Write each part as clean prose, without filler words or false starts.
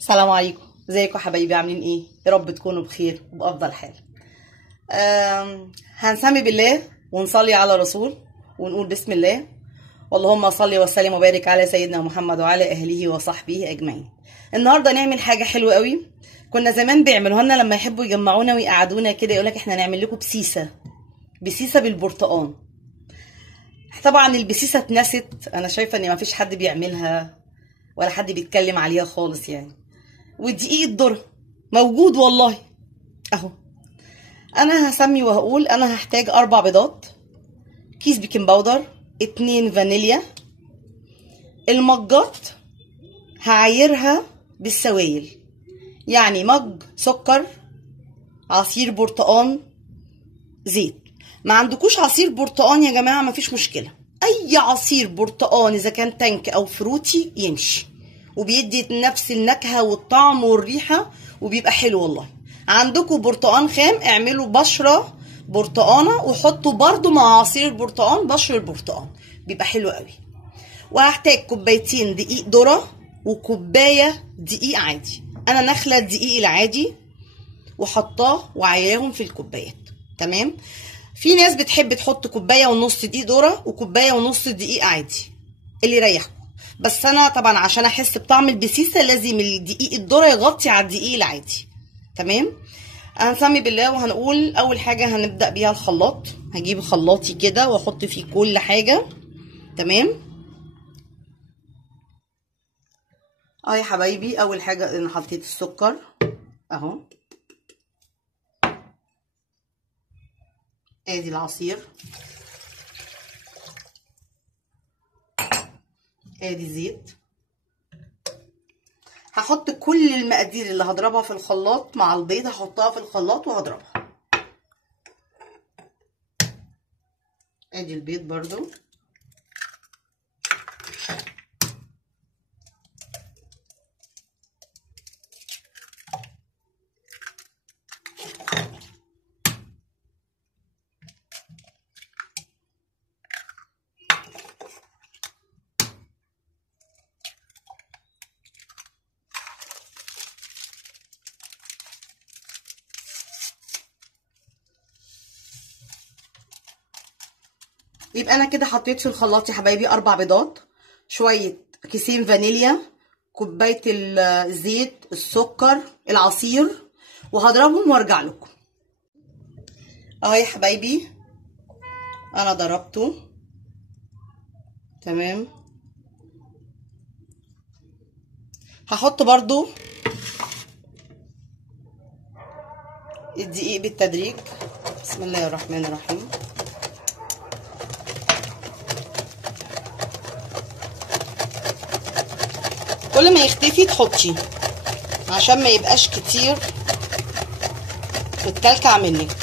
السلام عليكم. ازيكم يا حبايبي؟ عاملين ايه؟ يا رب تكونوا بخير وبافضل حال. هنسمي بالله ونصلي على رسول ونقول بسم الله، اللهم صل وسلم وبارك على سيدنا محمد وعلى اهله وصحبه اجمعين. النهارده نعمل حاجه حلوه قوي. كنا زمان بيعملوها لنا لما يحبوا يجمعونا ويقعدونا كده، يقولك احنا هنعمل لكم بسيسه بالبرتقال. طبعا البسيسه اتنست، انا شايفه ان مفيش حد بيعملها ولا حد بيتكلم عليها خالص يعني. ودقيق الذره موجود والله اهو. انا هسمي وهقول انا هحتاج 4 بيضات، كيس بيكنج باودر، 2 فانيليا. المجات هعايرها بالسوائل، يعني مج سكر، عصير برتقان، زيت. ما عندكوش عصير برتقان يا جماعه مفيش مشكله، اي عصير برتقان اذا كان تانك او فروتي يمشي، وبيدي نفس النكهه والطعم والريحه وبيبقى حلو والله. عندكم برتقان خام اعملوا بشره برتقانه وحطوا برضو مع عصير البرتقان بشر البرتقان، بيبقى حلو قوي. وهحتاج كوبايتين دقيق ذره وكوبايه دقيق عادي. انا نخله الدقيق العادي وحطاه وعايراهم في الكوبايات. تمام. في ناس بتحب تحط كوبايه ونص دقيق ذره وكوبايه ونص دقيق عادي، اللي يريحكم. بس انا طبعا عشان احس بطعم البسيسه لازم الدقيق الذره يغطي على الدقيق العادي. تمام. هنسمي بالله وهنقول اول حاجه هنبدا بيها الخلاط. هجيب خلاطي كده واحط فيه كل حاجه. تمام. يا حبايبي، اول حاجه انا حطيت السكر اهو، ادي العصير، ادي زيت. هحط كل المقادير اللي هضربها في الخلاط مع البيض، هحطها في الخلاط وهضربها. ادي البيض برضو، يبقى انا كده حطيت في الخلاط يا حبايبي 4 بيضات، شويه كيسين فانيليا، كوبايه الزيت، السكر، العصير، وهضربهم وارجع لكم. يا حبايبي انا ضربته. تمام. هحط برضو الدقيق بالتدريج. بسم الله الرحمن الرحيم. كل ما يختفي تحطي عشان ما يبقاش كتير بتكلكع منك.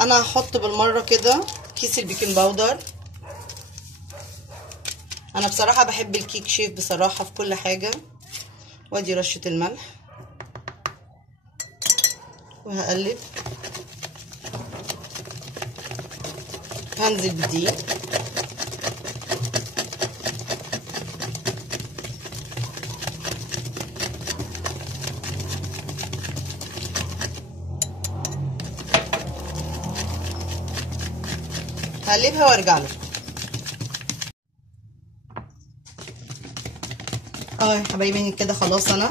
انا هحط بالمره كده كيس البيكنج باودر. انا بصراحه بحب الكيك شيف بصراحه في كل حاجه. وادي رشه الملح وهقلب. هنزل بالدقيق. هقلبها وارجع لكم. يا حبايبي كده خلاص انا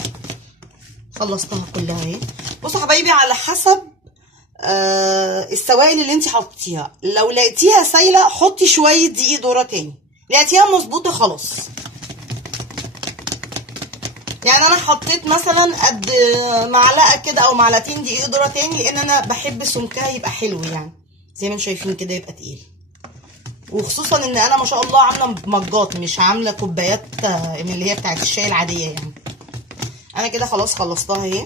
خلصتها كلها اهي. بصوا يا حبايبي على حسب السوائل اللي انت حطيتيها. لو لقيتيها سايله حطي شويه دقيق ذره تاني، لقيتيها مظبوطه خلاص. يعني انا حطيت مثلا قد معلقه كده او معلقتين دقيق ذره تاني، لان انا بحب سمكها يبقى حلو، يعني زي ما انتم شايفين كده يبقى تقيل. وخصوصا ان انا ما شاء الله عامله مجات مش عامله كوبايات من اللي هي بتاعت الشاي العاديه يعني. انا كده خلاص خلصتها اهي.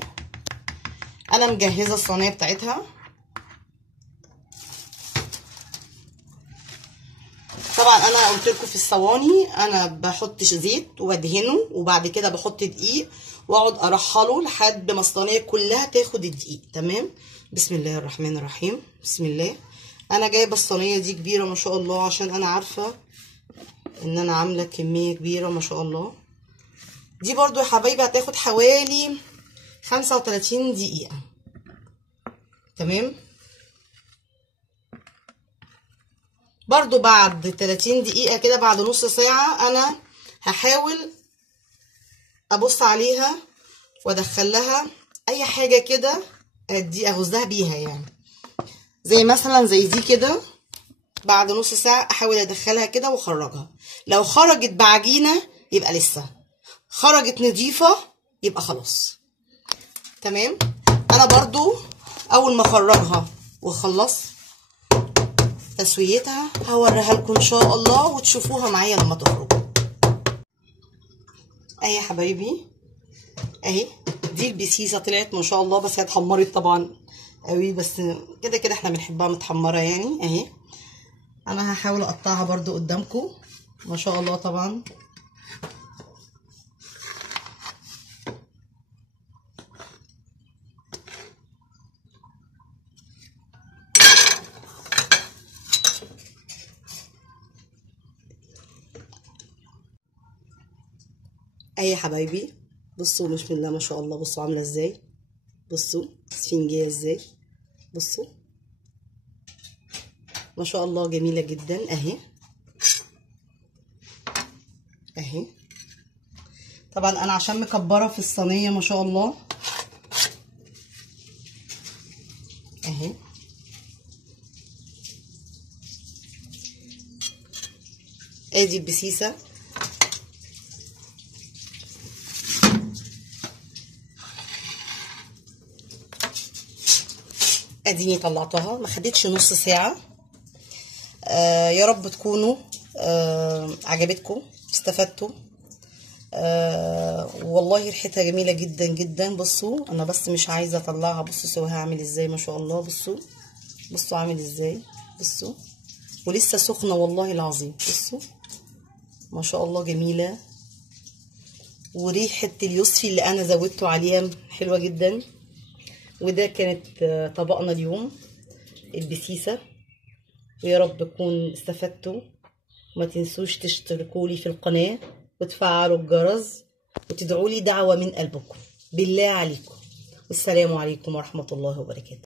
انا مجهزه الصينيه بتاعتها. طبعا انا قلت لكم في الصواني انا بحط زيت وبدهنه وبعد كده بحط دقيق واقعد ارحله لحد ما الصينيه كلها تاخد الدقيق. تمام. بسم الله الرحمن الرحيم. بسم الله. انا جايبه الصينيه دي كبيره ما شاء الله عشان انا عارفه ان انا عامله كميه كبيره ما شاء الله. دي برضو يا حبايبي هتاخد حوالي 35 دقيقه. تمام. برضو بعد 30 دقيقه كده، بعد نص ساعه، انا هحاول ابص عليها وادخل لها اي حاجه كده دي اغزها بيها، يعني زي مثلا زي دي كده. بعد نص ساعه احاول ادخلها كده واخرجها. لو خرجت بعجينه يبقى لسه، خرجت نضيفه يبقى خلاص. تمام. انا برضو اول ما اخرجها واخلص تسويتها هوريها لكم ان شاء الله وتشوفوها معايا لما تخرج. اهي يا حبايبي، اهي دي البسيسه طلعت ما شاء الله، بس هي اتحمرت طبعا قوي، بس كده كده احنا بنحبها متحمره يعني. اهي انا هحاول اقطعها برضو قدامكم ما شاء الله طبعا. اهي يا حبايبي، بصوا بسم الله ما شاء الله، بصوا عامله ازاي، بصوا اسفنجيه ازاي، بصوا ما شاء الله جميله جدا. اهي اهي طبعا انا عشان مكبره في الصينيه ما شاء الله. اهي ادي البسيسه. اديني طلعتها، ما خدتش نص ساعه. يا رب تكونوا عجبتكم، استفدتوا. والله ريحتها جميله جدا جدا. بصوا انا بس مش عايزه اطلعها، بصوا سواها عامل ازاي ما شاء الله. بصوا بصوا عامل ازاي، بصوا ولسه سخنه والله العظيم. بصوا ما شاء الله جميله، وريحه اليوسفي اللي انا زودته عليها حلوه جدا. وده كانت طبقنا اليوم البسيسه، ويا رب تكون استفدتوا. وما تنسوش تشتركوا لي في القناه وتفعلوا الجرس وتدعوا لي دعوه من قلبكم بالله عليكم. والسلام عليكم ورحمه الله وبركاته.